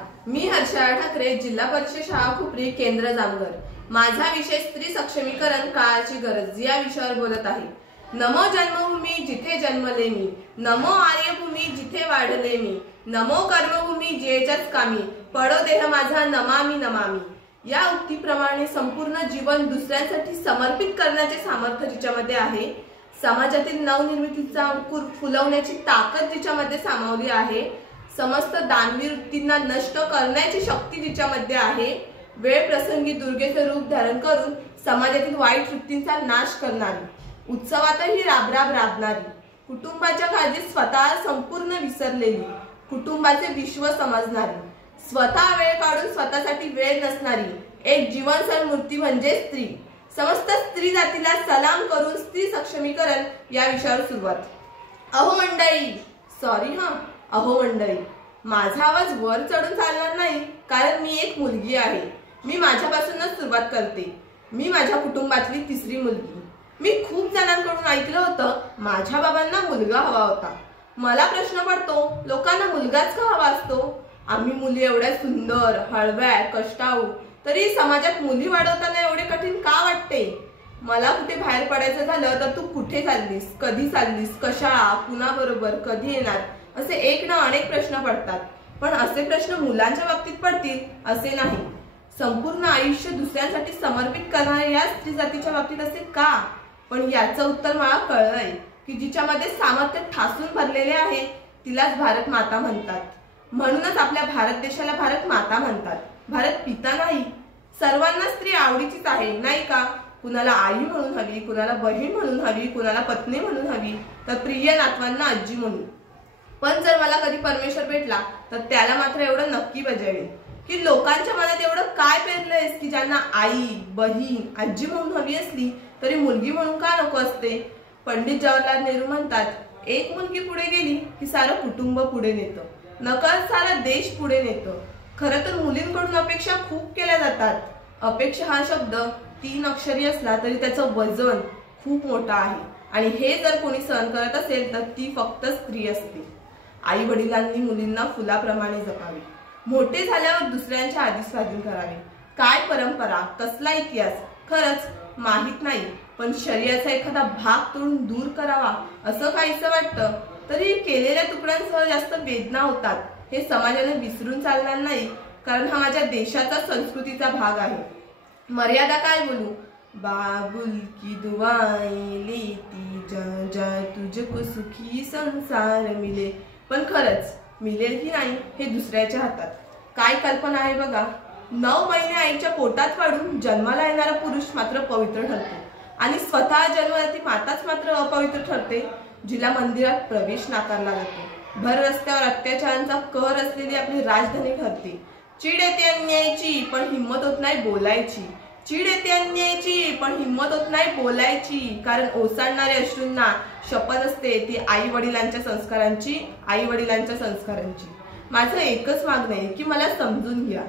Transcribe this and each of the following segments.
मी हर्षा ठाकरे, जिल्हा परिषद शाळा खुपरी, केंद्र जामगर। माझा विषय स्त्री सक्षमीकरण काळाची गरज या विषयावर बोलत आहे। नमो जन्मभूमी जिथे जन्मले मी, नमो आर्यभूमी जिथे वाढले मी, नमो कर्मभूमी जेच्याच कामी, पडो देह माझा नमामि नमामि। या उक्तीप्रमाणे संपूर्ण जीवन दुसऱ्यांसाठी समर्पित करण्याचे सामर्थ्य जिच्यामध्ये आहे, समाजातील नवनिर्मितीचा अंकुर फुलवण्याची ताकद जिच्यामध्ये सामावली आहे, समस्त दानवी वृत्तींना नष्ट करण्याची शक्ती जिच्यामध्ये आहे, वेळ प्रसंगी दुर्गेचे रूप धारण करून समाजातील वाईट वृत्तींचा नाश करणारी, उत्सवातही राबराब राबणारी, कुटुंबाच्या काळजीत स्वतः संपूर्ण विसरलेली, कुटुंबाचे विश्व समजणारी, स्वतः वेळ काढून स्वतःसाठी वेळ नसणारी एक जीवनसर मूर्ती म्हणजे स्त्री। समस्त स्त्री जातीला सलाम करून स्त्री सक्षमीकरण या विषयावर सुरुवात। अहो मंडळी, सॉरी अहो मंडळी, माझा आवाज वर चढून चालणार नाही, कारण मी एक मुलगी आहे। मी माझ्यापासूनच सुरुवात करते। मी माझ्या कुटुंबातली तिसरी मुलगी। मी खूप जणांकडून ऐकलं होतं माझ्या बाबांना मुलगा हवा होता। मला प्रश्न पडतो, लोकांना मुलगाच का हवा असतो? आम्ही मुली एवढ्या सुंदर, हळव्या, कष्टाळू, तरी समाजात मुली वाढवताना एवढे कठीण का वाटते? मला कुठे बाहेर पडायचं झालं तर तू कुठे चाललीस, कधी चाललीस, कशाला, कुणाबरोबर, कधी येणार, असे एक ना अनेक प्रश्न पडतात। पण असे प्रश्न मुलांच्या बाबतीत पडतील असे नाही। संपूर्ण आयुष्य दुसऱ्यांसाठी समर्पित करणाऱ्या या स्त्री जातीच्या बाबतीत असे का? पण याचं उत्तर मला कळलंय की जिच्यामध्ये सामर्थ्य ठासून भरलेले आहे तिलाच भारत माता म्हणतात। म्हणूनच आपल्या भारत देशाला भारत माता म्हणतात, भारत पिता नाही। सर्वांना स्त्री आवडीचीच आहे नाही का? कुणाला आई म्हणून हवी, कुणाला बहीण म्हणून हवी, कुणाला पत्नी म्हणून हवी, तर प्रिय नातवांना आजी म्हणून। पण जर मला कधी परमेश्वर भेटला तर त्याला मात्र एवढं नक्की बजावेल की लोकांच्या मनात एवढं काय पेरलंयस की ज्यांना आई, बहीण, आजी म्हणून हवी असली तरी मुलगी म्हणून का नको असते? पंडित जवाहरलाल नेहरू म्हणतात, एक मुलगी पुढे गेली की सारं कुटुंब पुढे नेतं, नकळत सारा देश पुढे नेतं। खरं तर मुलींकडून अपेक्षा खूप केल्या जातात। अपेक्षा हा शब्द 3 अक्षरी असला तरी त्याचं वजन खूप मोठं आहे, आणि हे जर कोणी सहन करत असेल तर ती फक्त स्त्री असते। आई वडिलांनी मुलींना फुलाप्रमाणे जपावे, मोठे झाल्यावर दुसऱ्यांच्या आधी स्वाधीन करावे। काय परंपरा, कसला इतिहास खरंच माहित नाही, पण शरीराचा एखादा भाग तोडून दूर करावा असं काहीसं वाटतं, तरी केलेल्या तुकड्यांसह जास्त वेदना होतात हे समाजाने विसरून चालणार नाही, कारण हा माझ्या देशाचा संस्कृतीचा भाग आहे। मर्यादा काय बोलू, बाबुल की दुआएं लेती जा जा तुझको सुखी संसार मिले, पण खरंच मिळेल की नाही हे दुसऱ्याच्या हातात। काय कल्पना आहे बघा, 9 महिने आईच्या पोटात वाढून जन्माला येणारा पुरुष मात्र पवित्र ठरतो, आणि स्वतः जन्मदाती माताच मात्र अपवित्र ठरते, जिला मंदिरात प्रवेश नाकारला जातो। भर रस्त्यावर अत्याचारांचा कहर असलेली आपली राजधानी ठरते। चीड येते अन्यायाची पण हिंमत होत नाही बोलायची, चीड येते अन्यायाची पण हिंमत होत नाही बोलायची, कारण ओसाडणाऱ्या अश्रूंना शपथ असते ती आई वडिलांच्या संस्कारांची। माझं एकच मागणं आहे की मला समजून घ्या।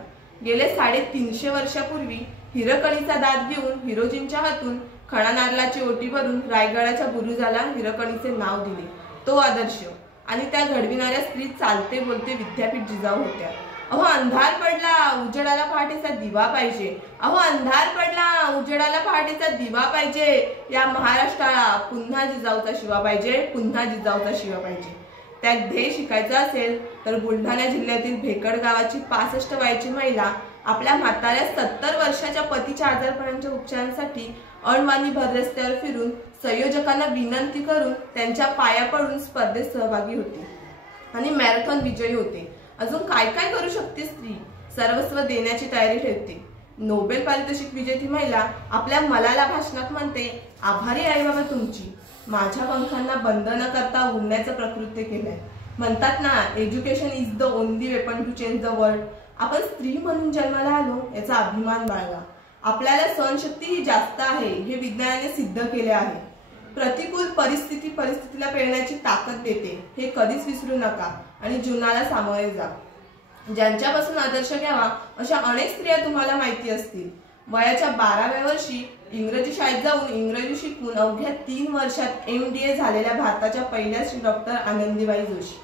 गेले 350 वर्षापूर्वी हिरकणीचा दात घेऊन हिरोजींच्या हातून खणा नारळाची ओटी भरून रायगडाच्या बुरुजाला हिरकणीचे नाव दिले, तो आदर्श, आणि त्या घडविणाऱ्या स्त्री चालते बोलते विद्यापीठ जिजाऊ होत्या। अहो अंधार पडला, उजेडाला पहाटेचा दिवा पाहिजे, अहो अंधार पडला, उजेडाला पहाटेचा दिवा पाहिजे, या महाराष्ट्राला पुन्हा जिजाऊचा शिवा पाहिजे, पुन्हा जिजाऊचा शिवा पाहिजे। त्यात ध्येय शिकायचा असेल तर बुलढाणा जिल्ह्यातील भेकड गावाची 65 वयाची महिला आपल्या म्हाताऱ्या 70 वर्षाच्या पतीच्या आजारपणाच्या उपचारांसाठी अणवाणी भर रस्त्यावर फिरून संयोजकांना विनंती करून त्यांच्या पाया पडून स्पर्धेत सहभागी होते आणि मॅरेथॉन विजयी होते। अजून काय काय करू शकते स्त्री? सर्वस्व देण्याची तयारी ठेवते। नोबेल पारितोषिक विजेती महिला आपल्या मलाला भाषणात म्हणते, आभारी आहे बाबा तुमची, माझ्या पंखांना बंद न करता उडण्याचं प्रकृत्य केलंय। म्हणतात ना, education is the only weapon to change the world. आपण स्त्री म्हणून जन्माला आलो याचा अभिमान बाळगा। आपल्याला सहनशक्ती ही जास्त आहे हे विज्ञानाने सिद्ध केले आहे। प्रतिकूल परिस्थितीला पेलण्याची ताकद देते हे कधीच विसरू नका, आणि जीवनाला सामोरे जा। ज्यांच्यापासून आदर्श घ्यावा अशा अनेक स्त्रिया तुम्हाला माहिती असतील। वयाच्या 12व्या वर्षी इंग्रजी शाळेत जाऊन इंग्रजी शिकून अवघ्या 3 वर्षात MDA झालेल्या भारताच्या पहिल्या डॉक्टर आनंदीबाई जोशी।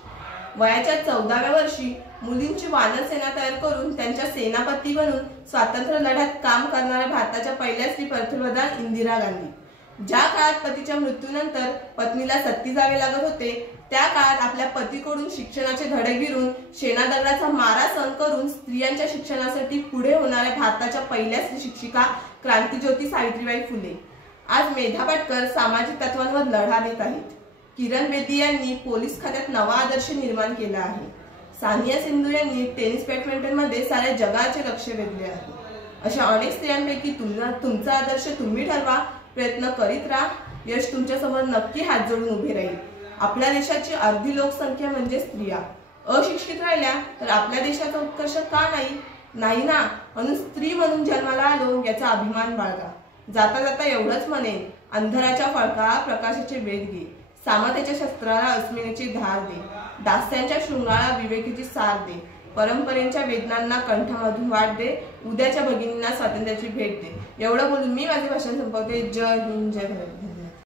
वयाच्या 14व्या वर्षी मुलींची वानर सेना तयार करून त्यांच्या सेनापती बनून स्वातंत्र्य लढ्यात काम करणाऱ्या भारताच्या पहिल्या स्त्री पंतप्रधान इंदिरा गांधी. ज्या काळात पतीच्या मृत्यूनंतर पत्नीला सत्ती जावे लागत होते, त्या काळात आपल्या पतीकडून शिक्षणाचे धडे गिरून शेणादगडाचा मारा सहन करून स्त्रियांच्या शिक्षणासाठी पुढे होणाऱ्या भारताच्या पहिल्या स्त्री शिक्षिका क्रांतिज्योती सावित्रीबाई फुले आज मेधा पाटकर सामाजिक तत्वांवर लढा देत आहेत. किरण बेदी यांनी पोलीस खात्यात नवा आदर्श निर्माण केला आहे. सानिया सिंधू यांनी टेनिस बॅडमिंटन मध्ये साऱ्या जगाचे लक्ष वेधले आहे. अशा अनेक स्त्रियांपैकी तुमचा आदर्श तुम्ही ठरवा. प्रयत्न करीत राहा. यश तुमच्या समोर नक्की हात जोडून उभे राहील. आपल्या देशाची अर्धी लोकसंख्या म्हणजे स्त्रिया. अशिक्षित राहिल्या तर आपल्या देशाचा उत्कर्ष का नाही ना. म्हणून स्त्री म्हणून जन्माला आलो याचा अभिमान बाळगा. जाता जाता एवढंच म्हणेन, अंधाराच्या फळकाला प्रकाशाचे वेध घे. सामर्थ्याच्या शस्त्राला अस्मितेची धार दे. दास्यांच्या शृंगाला विवेकीची साथ दे. परंपरेच्या वेदनांना कंठामधून वाट दे. उद्याच्या भगिनींना स्वातंत्र्याची भेट दे. एवढं बोलून मी माझे भाषण संपवते. जय हिंद, जय भारत.